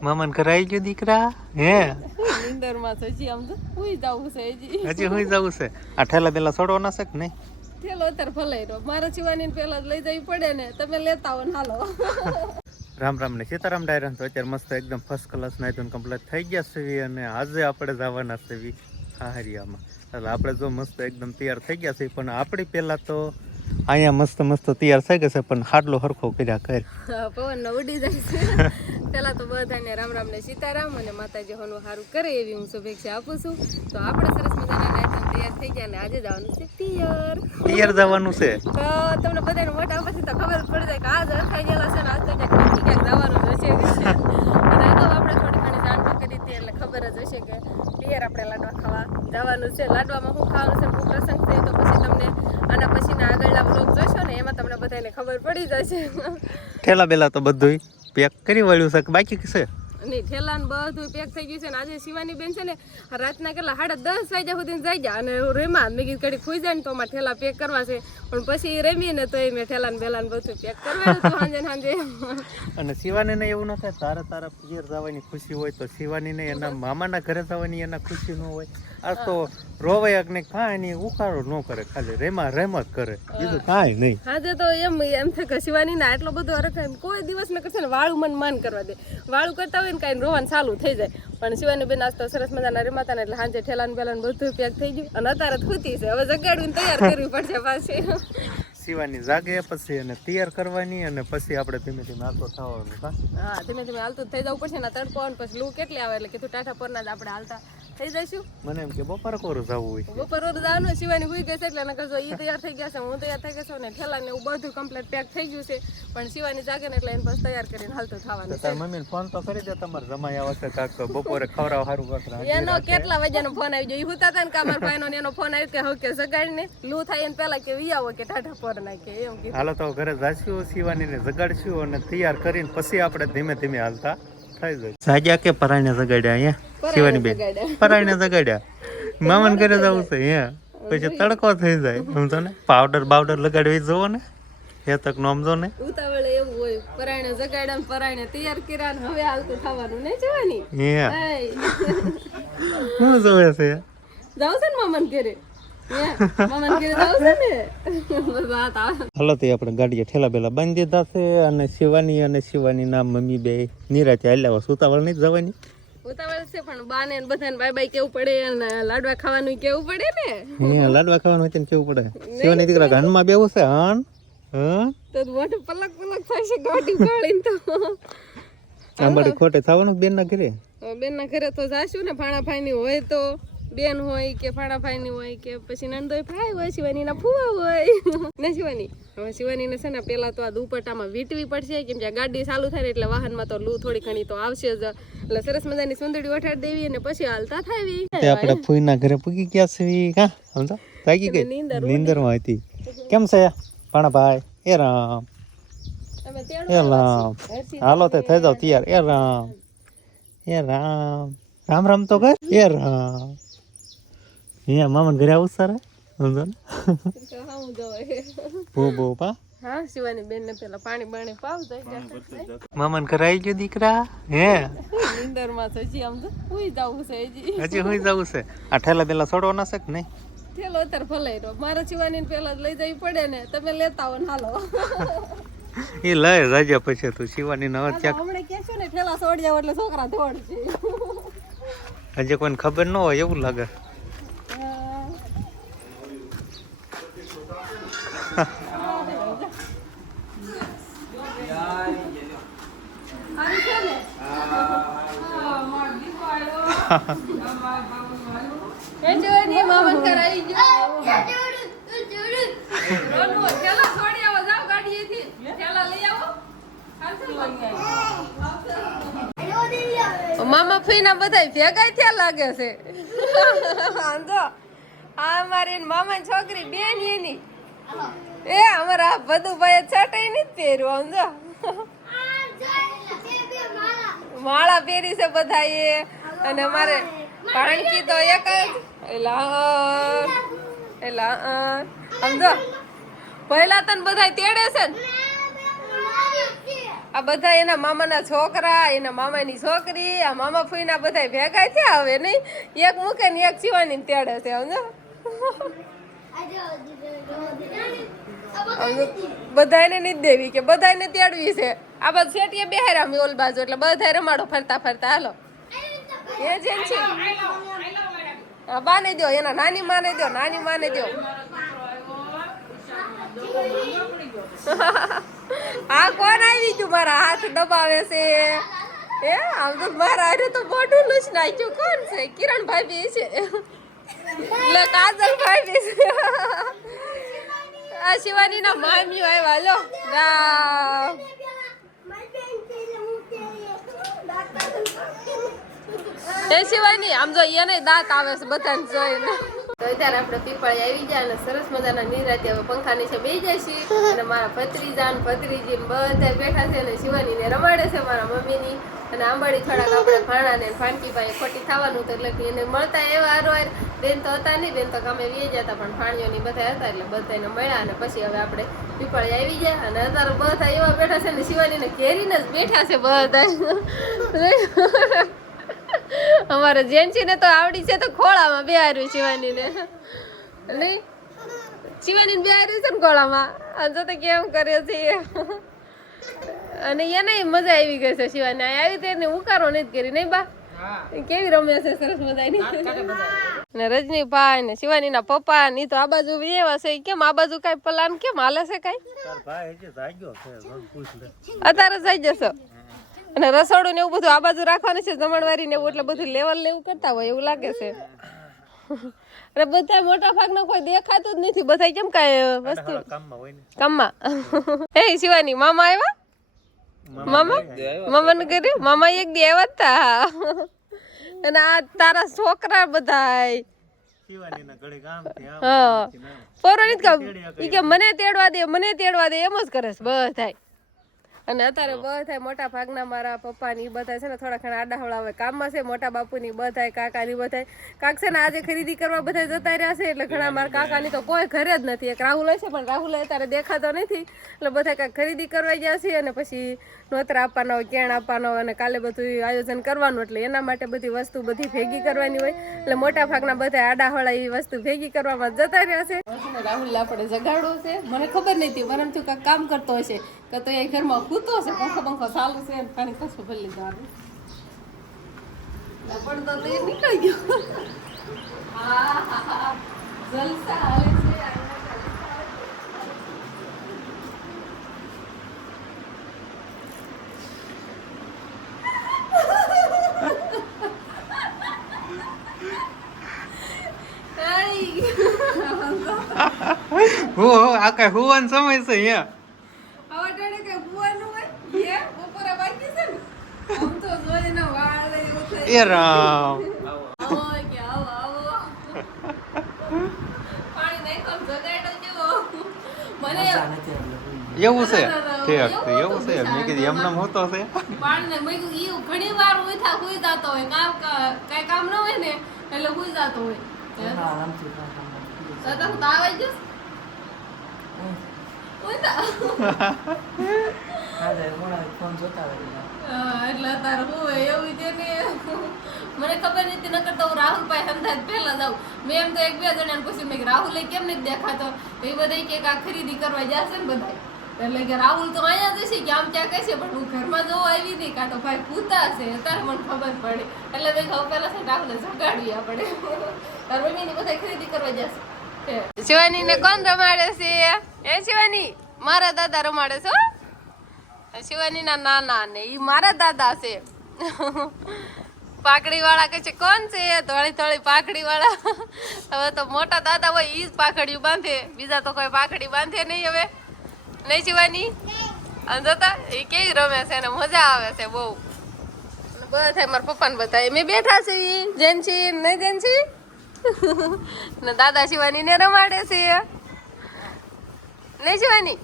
મામાને ઘરે આવી ગયો દીકરા હે નીંદરમાં તો હજી આમ તો હુઈ જવું છે હજી હુઈ જવું છે આ ઠેલા બેલા છોડવાના છે કે નહીં થેલો અત્યારે ભલાઈ રહ્યો મારા શિવાની પેલા જ લઈ જવી પડે ને તમે લેતા આવો ને હાલો રામ રામ ને સીતારામ ડાયરા તો અત્યારે મસ્ત એકદમ ફર્સ્ટ ક્લાસ નાઈટ કમ્પ્લીટ થઈ ગયા છે અને આજે આપણે જવાના છે હાહરિયામાં એટલે આપણે જો મસ્ત એકદમ તૈયાર થઈ ગયા છે પણ આપણી પહેલા તો અહીંયા મસ્ત મસ્ત તૈયાર થઈ ગયો છે પણ હાડલો હરખો કર્યા કર પવન ને ઉડી જાય છે પેલા તો બધાને રામ રામ ને સીતારામ અને માતાજી હોનું સારું કરે એવી હું શુભેચ્છા આપું છું તો આપણે સરસ મજાના નાઈટ તૈયાર થઈ ગયા અને આજે જવાનું છે પિયર જવાનું છે તો તમને બધાને મોટા પછી તો ખબર પડી જાય કે આજ અરખાઈ ગયેલા છે ને આજ તો ક્યાંક જવાનું હશે અને અગાઉ આપણે થોડી ઘણી જાણ કરી હતી એટલે ખબર જ હશે કે પિયર આપણે લાડવા ખાવા જવાનું છે લાડવામાં શું ખાવાનું છે શું પ્રસંગ છે તો પછી તમને આના પછીના આગળના વ્લોગ જોશો ને એમાં તમને બધાને ખબર પડી જશે ઠેલા બેલા તો બધું પેક કરી વળ્યું છે કે બાકી છે નહીં ઠેલા ને બધું પેક થઈ ગયું છે ને આજે શિવાની બેન છે ને રાતના કેટલા 10:30 વાગ્યા સુધી જઈ ગયા અને રેમા મેં કીધું કડી ખુઈ જાય ને તો અમારે ઠેલા પેક કરવા છે પણ પછી રેમી ને તો મેં ઠેલા ને બેલા ને બધું પેક કરવાનું હતું સાંજે અને શિવાની ને એવું ન થાય તારા પિયર જવાની ખુશી હોય તો શિવાની ને એના મામાના ઘરે જવાની એના ખુશી ન હોય આ તો રોવાયક ને કાંઈ ઉખાડો ન કરે ખાલી રેમા જ કરે બીજું કાંઈ નહીં આજે તો એમ થાય કે શિવાની ના એટલો બધો રખાય કોઈ દિવસ ને કરશે ને વાળું મન કરવા દે વાળું કરતા હોય ને કાંઈ રોવાનું ચાલુ થઈ જાય પણ શિવાની બેન આજ તો સરસ મજાના રેમાતા ને એટલે સાંજે ઠેલાન બેલાન બધું પેક થઈ ગયું અને અત્યારે ખૂતી છે હવે જગાડવીને તૈયાર કરવી પડશે પાછી શિવાની જાગે પછી અને તૈયાર કરવાની અને પછી આપણે ધીમે ધીમે હાલતો થવાનું હા ધીમે ધીમે હાલતું થઈ જવું પડશે ને તડકો અને પછી લૂ કેટલી આવે એટલે કીધું ટાટા પરના જ આપણે હાલતા થઈ જઈશું મને એમ કે બપોર કોરું જવું હોય બપોર જવાનું શિવાની હુઈ ગઈ છે એટલે નકર જો ઈ તૈયાર થઈ ગયા છે હું તૈયાર થઈ ગયો છું ને ઠેલા ને એવું બધું કમ્પ્લીટ પેક થઈ ગયું છે પણ શિવાની જાગે ને એટલે એને પછી તૈયાર કરીને હાલતું થવાનું છે તાર મમ્મીને ફોન તો કરી દે તમારે જમાઈ આવશે કાક બપોરે ખવરાવ સારું કરતા એનો કેટલા વાગ્યાનો ફોન આવી ગયો ઈ હુતા હતા ને કામર ભાઈનો એનો ફોન આવ્યો કે હવે કે જગાડીને લૂ થાય એને પહેલા કે વી આવો કે ટાટા પર નાખે એમ કીધું હાલો તો ઘરે જાશું શિવાની ને જગાડશું અને તૈયાર કરીને પછી આપણે ધીમે ધીમે હાલતા થઈ જાય જાગ્યા કે પરાઈને જગાડ્યા અહીંયા શિવાની બેન પરાઈને જગાડ્યા મામાને ઘરે જવું છે અહીંયા પછી તડકો થઈ જાય સમજો ને પાવડર લગાડવી જોવો ને હે તક નોમજો ને ઉતાવળે એવું હોય પરાઈને જગાડ્યા પરાઈને તૈયાર કર્યા ને હવે હાલતું થવાનું ને જવાની હું જોવે છે જાવ છે ને મામાને ઘરે હાલો તે આપણે ગાડીએ ઠેલા બેલા બાંધી દીધા છે અને શિવાની ના મમ્મી બે નિરાતે હાલ્યા સુતાવળ નહીં જવાની ઉતાવળ છે પણ બાને બધાને બાય બાય કેવું પડે અને લાડવા ખાવાનું કેવું પડે ને હે લાડવા ખાવાનું હોય ને કેવું પડે શિવાની દીકરા ઘરમાં બેવું છે તો મોઢું પલક થશે ગાડી ગાળીને તો આંબાડી ખોટે થવાનું બેન ના ઘરે તો જાશું ને ભાણા ભાઈની હોય તો બેન હોય કે ફાડા ભાઈની હોય કે પછી નંદોય ભાઈ હોય શિવાની ના ફુવા હોય ને શિવાની હવે શિવાની ને છે ને પેલા તો આ દુપટ્ટામાં વીટવી પડશે કેમ કે ગાડી ચાલુ થાય એટલે વાહનમાં તો લૂ થોડી ઘણી તો આવશે જ એટલે સરસ મજાની સુંદરી વઠાડી દેવી અને પછી હાલતા થાવી આપણે ફૂઈના ઘરે પૂગી ગયા છે કા સમજો જાગી ગઈ નીંદરમાં હતી કેમ છે ભાણા ભાઈ એ રામ હાલો તે થઈ જાવ તૈયાર એ રામ રામ તો કર એ રામ અહીંયા મામા ઘરે આવું સારા સમજો ને બહુ પા હા શિવાની બેન ને પેલા પાણી પાવ દઈ મામા ઘરે આવી ગયો દીકરા હે નીંદર માં તો હજી આમ તો હુઈ જવું છે હજી હુઈ જવું છે આ ઠેલા બેલા છોડવાના છે કે નહીં ઠેલો અત્યારે ભલાઈ રહ્યો મારા શિવાની પેલા લઈ જવી પડે ને તમે લેતા આવો ને હાલો એ લઈ રાજા પછી તું શિવાની ના હમણાં કેશો ને ઠેલા છોડી જાવ એટલે છોકરા દોડશે હજી કોઈને ખબર ન હોય એવું લાગે મામા ફઈના બધા ભેગા થયા લાગે છે આ મારી મામા છોકરી બેન એની એ અમારા બધુભાઈ છટાઈ નથી પહેર્યું સમજો માળા પહેરી છે બધા એ અને અમારે પાણકી તો એક જ સમજો પહેલા તને બધા તેડે છે ને આ બધા એના મામાના છોકરા, એના મામાની છોકરી, આ મામા ફૂઈના બધા ભેગા થયા હવે નહીં. એક મૂકે ને એક શિવાની તેડે છે સમજો. બધાને નહીં દેવી કે બધાને તેડવી છે. આ બધું શેટીએ બેહાર અમે ઓલ બાજુ એટલે બધા રમાડો ફરતા ફરતા હાલો. એ જેમ છે બાને દો, એના નાની માને દો, નાની માને દો. આ કોણ આવી ગયું મારા હાથ દબાવે છે? એ આમ તો મારા હારે તો મોઢું લૂછ નાખ્યું. કોણ છે? કિરણ ભાભી છે, એટલે કાજલ ભાભી છે. આ શિવાની ના મામી આવ્યા લો. એ શિવાની આમ જો એને દાંત આવે છે બધાને જોઈને. તો અત્યારે આપણે પીપળી આવી ગયા અને સરસ મજાના નિરાતે હવે પંખા નીચે બેસી જાય છે. અને મારા ભત્રીજા ને ભત્રીજી બધા બેઠા છે અને શિવાનીને રમાડે છે મારા મમ્મીની. અને આંબાડી થોડાક આપણે ભાણા ને ફાંકી ભાઈ ખોટી થવાનું તો એટલે એને મળતા એવા હારવાર. બેન તો હતા નહીં, બેન તો કામે વી જતા, પણ ભાણીઓની બધા હતા એટલે બધાને મળ્યા. અને પછી હવે આપણે પીપળી આવી ગયા અને અત્યારે બધા એવા બેઠા છે ને શિવાનીને ઘેરીને જ બેઠા છે બધા. અમારે જેન્સી ને તો આવડી છે તો ખોળામાં બેહાર્યું શિવાનીને. નહીં શિવાનીને બેહાર્યું છે ને ખોળામાં. અને જો તો કેમ કરે છે. અને એને મજા આવી ગઈ છે શિવાની આવી તેને ઉકારો નથી કરી નહીં બા. કેવી રમ્યા છે સરસ મજાની. ને રજની ભાઈ ને શિવાની ના પપ્પા ની તો આ બાજુ એવા છે. કેમ આ બાજુ કઈ પ્લાન કેમ હાલે છે કઈ? અત્યારે જઈ જશો અને રસોડું ને એવું બધું આ બાજુ રાખવાનું છે, જમણવારી ને એવું, એટલે બધું લેવલ ને એવું કરતા હોય એવું લાગે છે. અને બધા મોટા ભાગના કોઈ દેખાતું જ નથી. બધા કેમ કઈ વસ્તુ કામમાં. હે શિવાની મામા આવ્યા? મામાનું કર્યું? મામા એક દી આવ્યા હતા. અને આ તારા છોકરા બધા પોરો નથી કામ કે મને તેડવા દે, મને તેડવા દે એમ જ કરે છે બધા. અને અત્યારે બધા મોટા ભાગના મારા પપ્પા ની બધા છે ને થોડા ઘણા આડાહવડા હવે કામમાં છે. મોટા બાપુ ની બધા, કાકા ની બધા. કાક છે ને આજે ખરીદી કરવા બધા જતા રહ્યા છે એટલે ઘણા મારા કાકા ની તો કોઈ ઘરે જ નથી. એક રાહુલ છે પણ રાહુલ અત્યારે દેખાતો નથી એટલે બધા કાંઈક ખરીદી કરવા ગયા છે. અને પછી નોતરા આપવાના હોય, કેણ આપવાનો હોય અને કાલે બધું આયોજન કરવાનું એટલે એના માટે બધી વસ્તુ બધી ભેગી કરવાની હોય. એટલે મોટા ભાગના બધા આડાહવડા એ વસ્તુ ભેગી કરવામાં જતા રહ્યા છે. રાહુલ આપણે જગાડવો છે. મને ખબર નથી, મને એમ થયું કાંઈક કામ કરતો હશે કે તો એ ઘરમાં કૂતો છે. પંખો પંખો ચાલુ છે અને પાણી કશું ભરી લીધું પણ તો એ નીકળી ગયો. હા જલસા હાલે છે. આ કઈ હુવાનો સમય છે અહીંયા. એ રામ એવું છે? ઠીક એવું છે. મેં કીધું એમને હોતો છે. ઘણી વાર હુઈ જતો હોય, કઈ કામ ન હોય ને એટલે હુઈ જતો હોય. એટલે તાર હું એવું છે ને મને ખબર નથી. ન કરતો હું રાહુલભાઈ સમજાય પહેલા જાઉં. મેં એમ તો એક બે જણા પછી મેં રાહુલ કેમ નથી દેખાતો તો એ બધા કે આ ખરીદી કરવા જશે ને બધા. એટલે કે રાહુલ તો અહીંયા જશે કે આમ ત્યાં કહેશે પણ હું ઘરમાં જોવા આવી નહીં. કાં તો ભાઈ પૂતા હશે અત્યારે મને ખબર પડે એટલે મેં કહું પેલા છે રાહુલને જગાડવી આપણે. તાર મમ્મીની બધા ખરીદી કરવા જશે. શિવાની ને કોણ રમાડે છે? એ શિવાની મારા દાદા રમાડે છે. શિવાની ના નાના ને ઈ મારા દાદા છે. પાકડી વાળા કે છે કોણ છે? થોડી થોડી પાકડી વાળા. હવે તો મોટા દાદા હોય ઈ જ પાકડીયું બાંધે, બીજા તો કોઈ પાકડી બાંધે નહીં હવે. નહીં શિવાની? અને જોતા એ કેવી રમે છે ને મજા આવે છે બહુ. બધા મારા પપ્પા ને બધા મેં બેઠા છે. જેન્સી નહીં જેન્સી ને દાદા શિવાની ને રમાડે છે. નહીં શિવાની?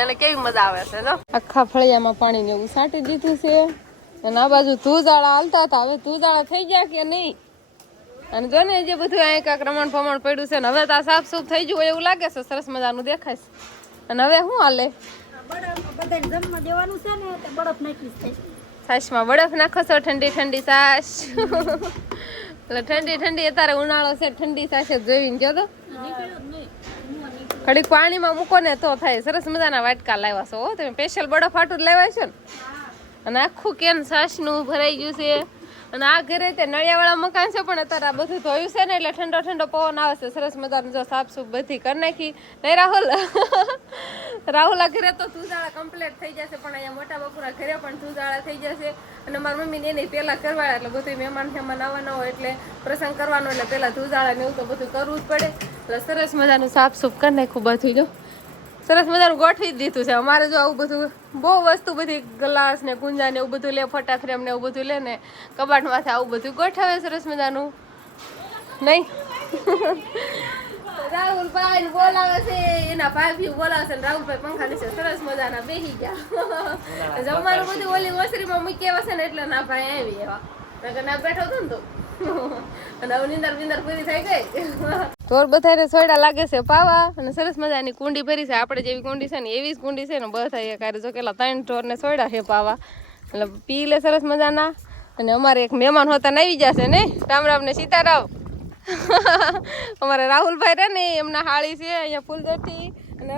એને કેવી મજા આવે છે. જો આખા ફળિયામાં પાણી ને એવું સાટી દીધું છે. અને આ બાજુ ધૂજાળા હાલતા હતા, હવે ધૂજાળા થઈ ગયા કે નહીં. અને જો ને જે બધું અહીં કાંક રમણ ફમણ પડ્યું છે ને હવે તો સાફ સૂફ થઈ ગયું એવું લાગે છે. સરસ મજાનું દેખાય છે. અને હવે શું હાલે? બધાને જમવા દેવાનું છે ને તે બરફ નાખીશ થાય. છાશમાં બરફ નાખો છો, ઠંડી ઠંડી છાશ. એટલે ઠંડી ઠંડી અત્યારે ઉનાળો છે, ઠંડી છાશ જ જોઈને જો તો ઘડીક પાણીમાં મૂકો ને તો થાય. સરસ મજાના વાટકા લાવ્યા છો હો તમે, સ્પેશિયલ બરફ હાટું જ લાવ્યા છો ને. અને આખું કેન છાશનું ભરાઈ ગયું છે. અને આ ઘરે તે નળિયાવાળા મકાન છે પણ અત્યારે આ બધું ધોયું છે ને એટલે ઠંડો ઠંડો પવન આવે છે. સરસ મજાનું જો સાફ સૂફ બધી કરી નાખી નહીં રાહુલ? રાહુલા ઘરે તો તુજાળા કમ્પ્લીટ થઈ જશે, પણ અહીંયા મોટા બપોરા ઘરે પણ તુજાળા થઈ જશે. અને મારી મમ્મીને એને પહેલાં કરવાના, એટલે બધું મહેમાન આવવાના હોય એટલે પ્રસંગ કરવાનો, એટલે પહેલાં તુજાળા ને એવું તો બધું કરવું જ પડે. એટલે સરસ મજાનું સાફ સૂફ કરી નાખ્યું બધું. જો સરસ મજાનું ગોઠવી જ દીધું છે. અમારે જો આવું બધું બહુ વસ્તુ બધી ગ્લાસ ને ગુંજા ને એવું બધું લે, ફટા ફ્રેમ ને એવું બધું લે ને કબાટમાંથી આવું બધું ગોઠવે સરસ મજાનું. નહીં રાહુલભાઈ બોલાવે છે, એના ભાભી બોલાવે છે, રાહુલભાઈ પંખા નીચે સરસ મજાના બેસી ગયા. જમવાનું બધું ઓલી ઓસરીમાં મૂકી આવ્યા છે ને એટલે ના ભાઈ આવી એવા ના બેઠો હતો ને તો. અને હવે નીંદર બીંદર પૂરી થઈ ગઈ. ઢોર બધાને સોયડા લાગે છે પાવા, અને સરસ મજાની કુંડી ભરી છે. આપણે જેવી કુંડી છે ને એવી જ કુંડી છે ને બધા કારે જો કેટલા 3 ઢોરને સોયડા છે પાવા, એટલે પી લે સરસ મજાના. અને અમારે એક મહેમાન હોતા આવી જશે ને, રામ રામ ને સીતારામ. અમારે રાહુલભાઈ રે ને એમના હાળી છે અહીંયા ફૂલદરથી. અને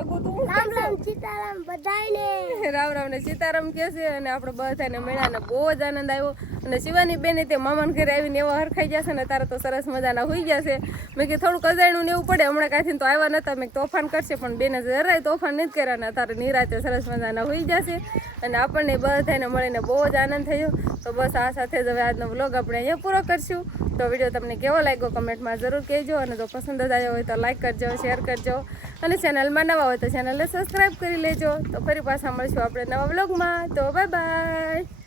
રામ રામ સીતારામ બધાને. રામ રામ ને સીતારામ કે છે. અને આપણે બધાને મળ્યાને બહુ જ આનંદ આવ્યો. અને શિવાની બેન તે મામાના ઘરે આવીને એવા હરખાઈ જશે ને તારે તો સરસ મજાના હોઈ જશે. મેં કે થોડુંક અજાણ્યું ને એવું પડે, હમણાં કાંઈથી તો આવ્યા નતા. મેં તોફાન કરશે પણ બેને જરાય તોફાન નથી કર્યા ને તારે નિરાતે સરસ મજાના હોઈ જશે. અને આપણને બધાને મળીને બહુ જ આનંદ થયો. તો બસ આ સાથે જ હવે આજનો વ્લોગ આપણે અહીંયા પૂરો કરશું. તો વિડીયો તમને કેવો લાગ્યો કમેન્ટમાં જરૂર કહેજો. અને જો પસંદ જ આવ્યો હોય તો લાઈક કરજો, શેર કરજો. અને ચેનલમાં નવા હોય તો ચેનલને સબસ્ક્રાઈબ કરી લેજો. તો ફરી પાછા મળશું આપણે નવા વ્લોગમાં. તો બાય બાય.